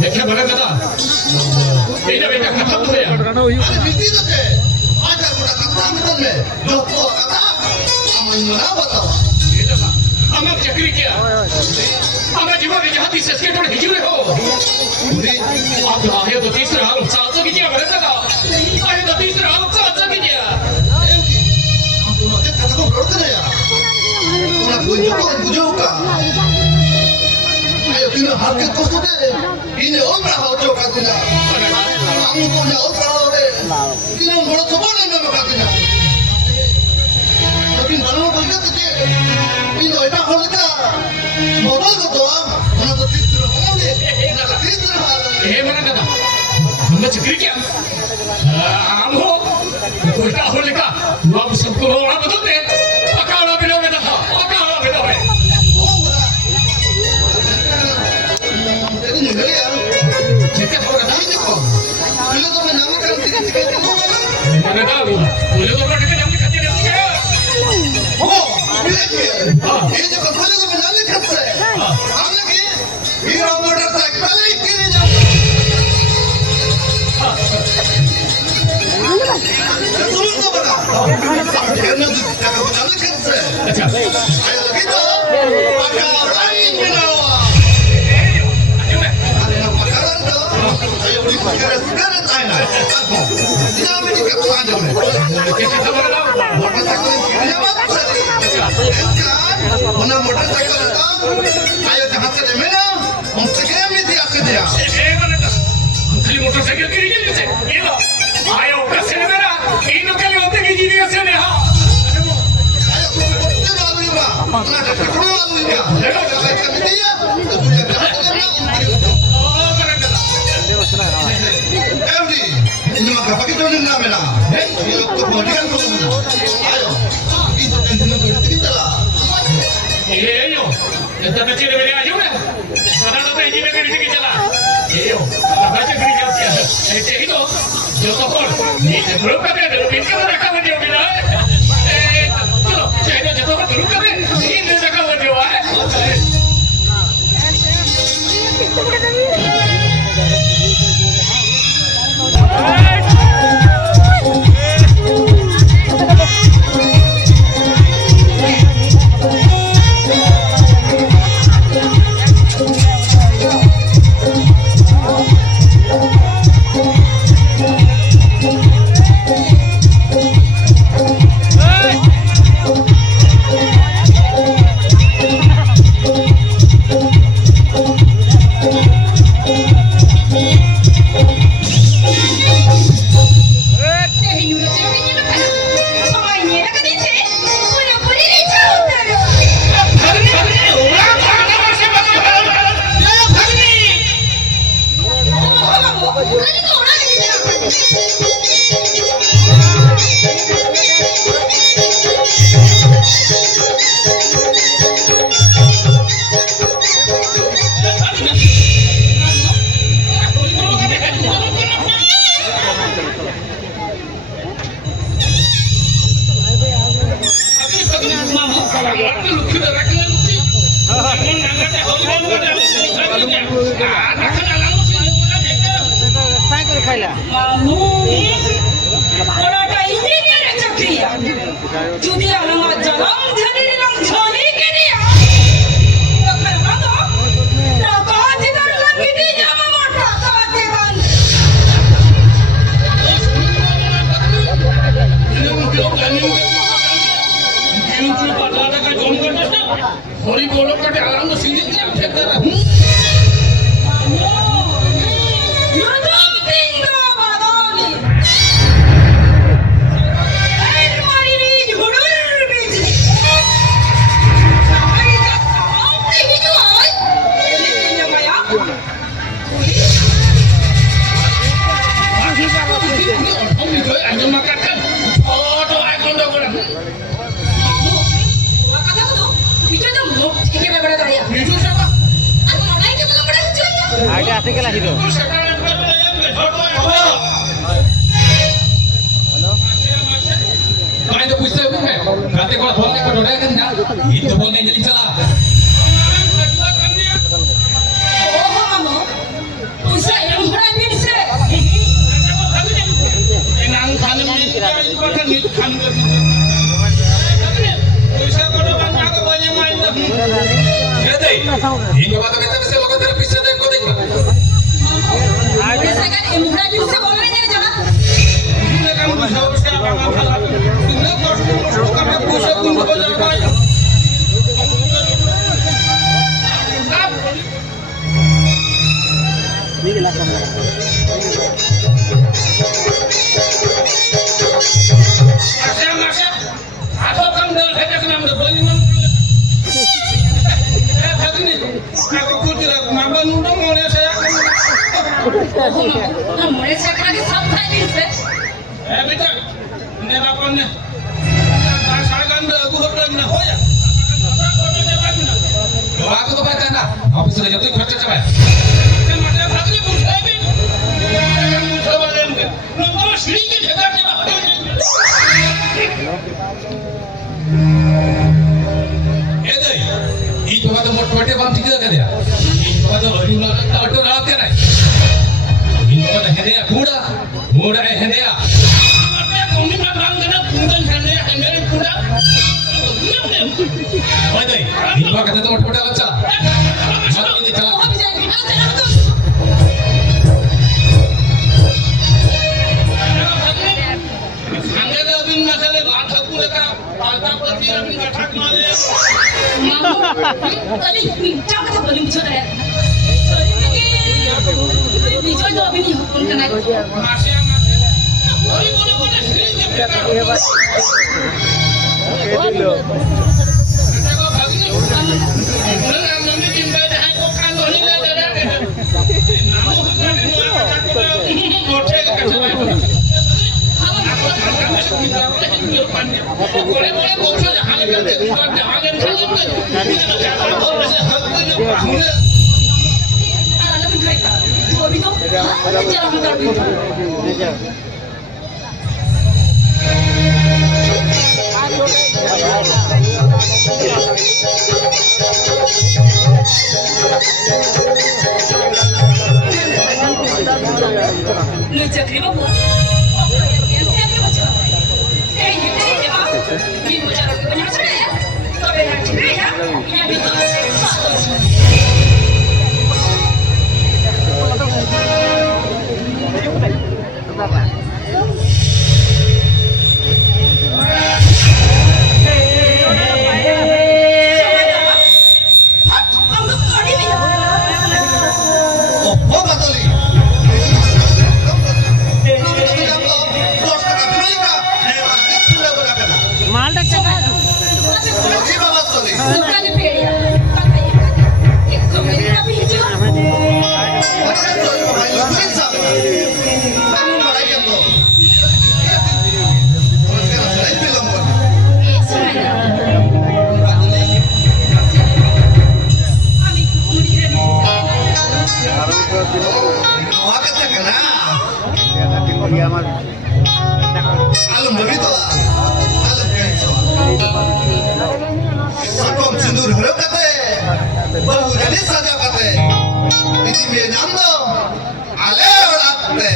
देखिए बड़ा दादा बेटा बेटा खत्म हो गया अरे मिट्टी तो है आज आपका कथा मिटल में जो तो कथा हम मना बताओ ये दादा हम अब चक्री किया हमें जीवा में जहां तीसरे के थोड़े हिजूरे हो आप आए तो तीसरा हाल साथ से कीजिए बड़ा दादा आए तो तीसरा हाल साथ से कीजिए हम दोनों के कथा को रोक दे यार तुम बुझो का ayo tino harke kosto de ine obra hojo katina amu ko na obra ore tino boro sobone me katina tapi bano bolga te ine eta holka modal ko to mana to tistro hole na tistro hal he mana kata हमने चक्री किया हम हो उल्टा holka अब सबको होना बदलते अकाला बिलो में था अकाला बिलो में Jika kau dah ini kau, boleh kau menangkan tiga-tiga itu. Mana tahu? Boleh kau menangkan tiga-tiga itu. Oh, boleh dia. Ini juga boleh kau menangkan saya. Apa lagi? Hero motorcycle lagi ni jauh. Turun tu mana? Kerana kau menangkan saya. Ayo kita. Pakai lain binawa. Sekarang tanya, tidak mesti kepuasan dulu. Kita mana? Motorcycle ini apa? Kan, mana motorcycle itu? Ayo jangan sedih mana? Motorcycle ini apa dia? Mana tu? Kali motorcycle kiri kiri je. Iya. Ayo kasih mana? Ini kali otak kiri kiri je ni ha. Ayo, kita lalu ni bah. Mana kita lalu ni bah. Lepas kita dia, kita boleh berjalan mana? ini mah apa kita ni nama lah? Ini aku kemudian tu. Ayo, kita tentunya kita lah. Iyo, kita macam ni boleh aja kan? Karena apa ini nak kerja kita lah. Iyo, macam kerja kita. Jadi itu, jauh pun. Ini belum kami ada. Pintar nak kawan dia bila. Tuh, jadi jauh pun belum kami. Ini nak kawan dia. যদি আমার জলম ঝালি রং ঝলি Kenya তখন বাবা টাকা দিদার লাগি জামা মোটা টাকা দিদার হরি বলো কাটে আনন্দ সিঁড়ি ফেলতে একজন মাকে ছোট আইকন্ড করে আছে কেলা হিরো मैं तो पूछते हूँ मैं गाते को बोलने को डोड़ा कर ना ये तो बोलने जल्दी चला ओहो मामो उसे एम भरा दिन से नांग खाने में को कर नीट खाने कर पैसा को बन ना को बने माइन ना ये दे ये के बाद कहते से लोग तेरे पीछे देख को देख ऐसा कर एम भरा दिन से बोलने नहीं जाना तूने काम पूछा उसका बाबा भला तूने कष्ट करके पूछा तुमको बजा भाई Masya, aku kan dah hendak nama beli mana? Begini, aku kucing aku mabuk nunduk mulai saya. mulai sekarang ini sampai दिन से बेटा, ने बापन ने, saya kan dah aku hotel na hoya. Aku tu baca na, office le jatuh kerja cepat. Macam begini pusat ni, pusat balik ni, nombor sini ke jaga cepat. ये दे ये तो बात मोट मोटे बात ठीक है क्या ये तो बात बड़ी ना ऑटो ना क्या नहीं ये तो बात है ना कूड़ा कूड़ा है ना अपने कौमी में काम करना कूड़ा है ना मेरे कूड़ा ओए दे ये बात कहते तो मोट मोटे बात चला मत ये चला अरे minta kata boleh bicara ya. Sorry ni bicara tu abis ni hukum kena. masih hari boleh sering kita Lu cakap apa? Siapa macam? Ini mah. Ini macam apa? Banyak macam ya? Tapi yang cakap ya, yang itu satu. मालटा क्या Bukan di peri. Kemudian tapi hijau. Orang itu main prinsip. Kamu pada yang tu. Orang sekarang sudah film pun. Semuanya. Kami kemudian Awak kata kena. Alam begitu lah. Alam kaiso. Sakom sindur harap kata. Bahu jadi saja kata. Ini menando. Ale orang kata.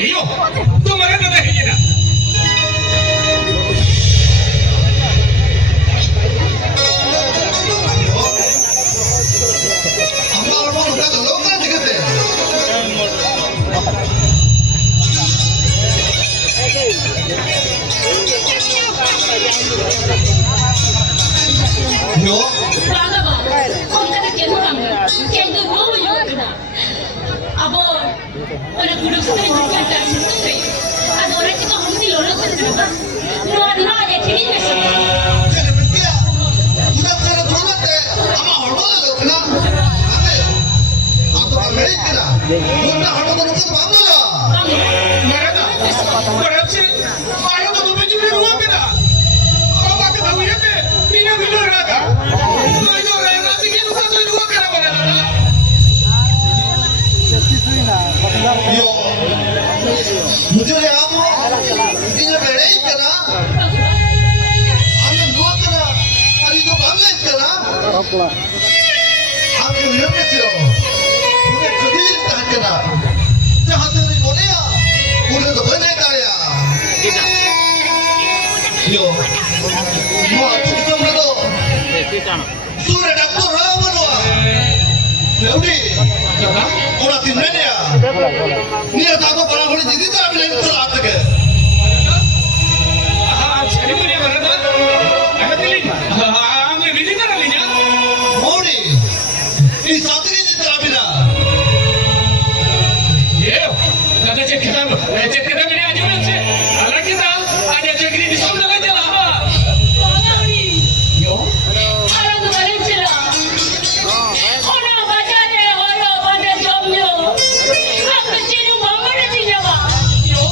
Iyo, tumara na dahil na. ಅಮ್ಮ ಅವ್ರು local ಸಿಗುತ್ತೆ ಅಯ್ಯೋ Pangaba, kongkata kenurang, kendo robo yokna. Abo, orang guduk sekali juga tak sentuh. Ada orang kita mesti lorong ke depan. Luar ya kini mesra. 쟤네 몇 개야? 부담스러워 돌았대 아마 얼마나 넣구나 안 해요 아또가 왜 있구나 뭔가 얼마나 넣고도 만나자 Marada, berarti ayo tu baju biru apa dah? Apa kita tahu ya te? Bila bila raga, ayo raga bikin kita tu dua kali mana? ಅಯ್ಯೋ ಮುಜರೆ ಆಮೋ ಇನ್ನ ಬೇರೆ ಇಕ್ಕನ ಆಮೇಲೆ ನೋಡ್ತಾರ ಅಲ್ಲಿದು ಬಾಗ್ಲ ಇಕ್ಕನ ಆಮೇಲೆ ಹೇಳ್ಬೇಕು 우리 그들 다했잖아 자한테는 뭐래야 우리도 번외가야 ಅಯ್ಯೋ 뭐 어떻게 그래도 술에 납도 하면은 우리 오라 ತಿನ್ನೇನೆಯಾ ನೀರು ತಾಕೋ ಬರ ಹೊಳಿ ದಿದ್ದ ಆಮೇಲೆ ಇತ್ತು ಆತಗೆ Jadi punya Marada, ada pilih. Ambil biji tak alinya? ನೋಡಿ ಈ ಸಾತ್ರಿ ದಿದ್ದ Yo, ada cek kita ini aja nanti. Anak kita ada cek ini di sana aja lah. Pangabri, Yo, orang tu balik celah. Orang baca deh, orang pada jomyo. Aku cium mama dah tidak bah. yo.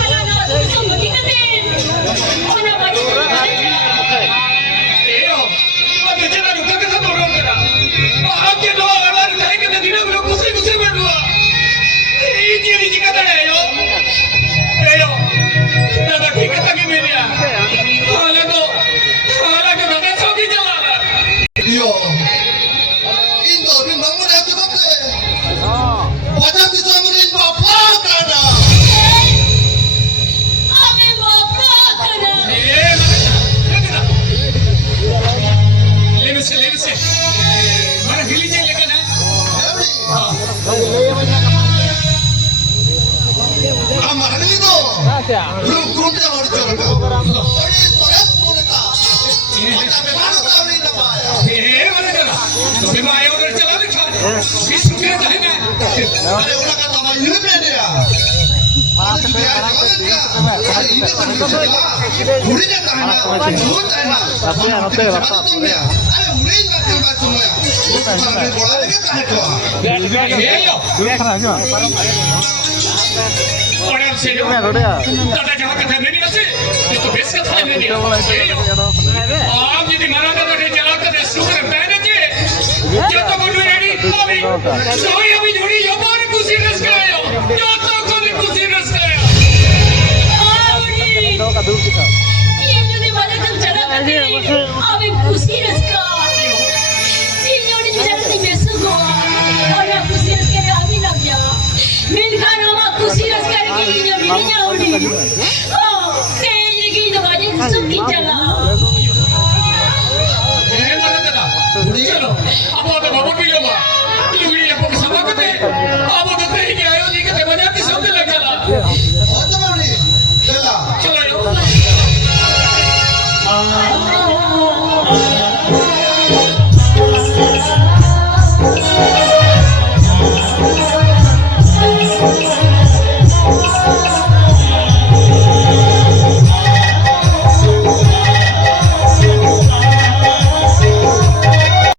Anak tu semua kita deh. Orang baca Yo, ada cek ada kita kita dorong kita. Akhirnya doa orang kali kita tidak boleh kusir berdua. Ini jika tak ada yo. Yo, dah kita tak gimana ya? Kalau tu dah sok jalan. ಅಯ್ಯೋ ಇಂದು ನಿಮ್ಮ ಮಗನ ಹತ್ತಿ ಬಂದೆ ಪಚಾತಿ ಸ್ವಾಮಿ ಇಂದು ಅಪ್ಪ ಕಾಣ Amin bapa kena. Levis. Mana village lega na? ಆ ಮರಳಿದು ಕುಂಟೆ ಹೊಡಿತಾರಲ್ಲ ಒಳ್ಳೆ ತೊರೆಸ್ ಮೂಲಕ ಮತ್ತೆ ಮಾಡ್ತಾವ್ರಿ ನಮ್ಮ Eh, mana kana? Tapi maya udah jalan ni kan? Bisu kira dah ni. ಅರೆ ಉನಕ ತಮ್ಮ ಇರುಬೇನೆಯ ಉಳಿದ ಕಾರಣ ಜೂತಾಯನ ಅರೆ ಉಳಿದ ಕಾರಣ ಸುಮ್ಮನೆ ಒಳಗೆ ಕಾಯ್ಕೋ Eh yo. Orang sini. Tata jangan kata ni nasi. Itu best kata ni. Eh yo. Aam jadi mana tata jalan kata suka pehne je. Jatuh kau ready? Abi. Soalnya abi jodi yo baru kusi ras kaya. Jatuh kau ni kusi ras kaya. Ini jadi banyak terjadi. Amin pusing sekali. Ini jadi jadi mesuko. Orang pusing sekali amin nak ya. Minta nama pusing sekali ini jadi ni.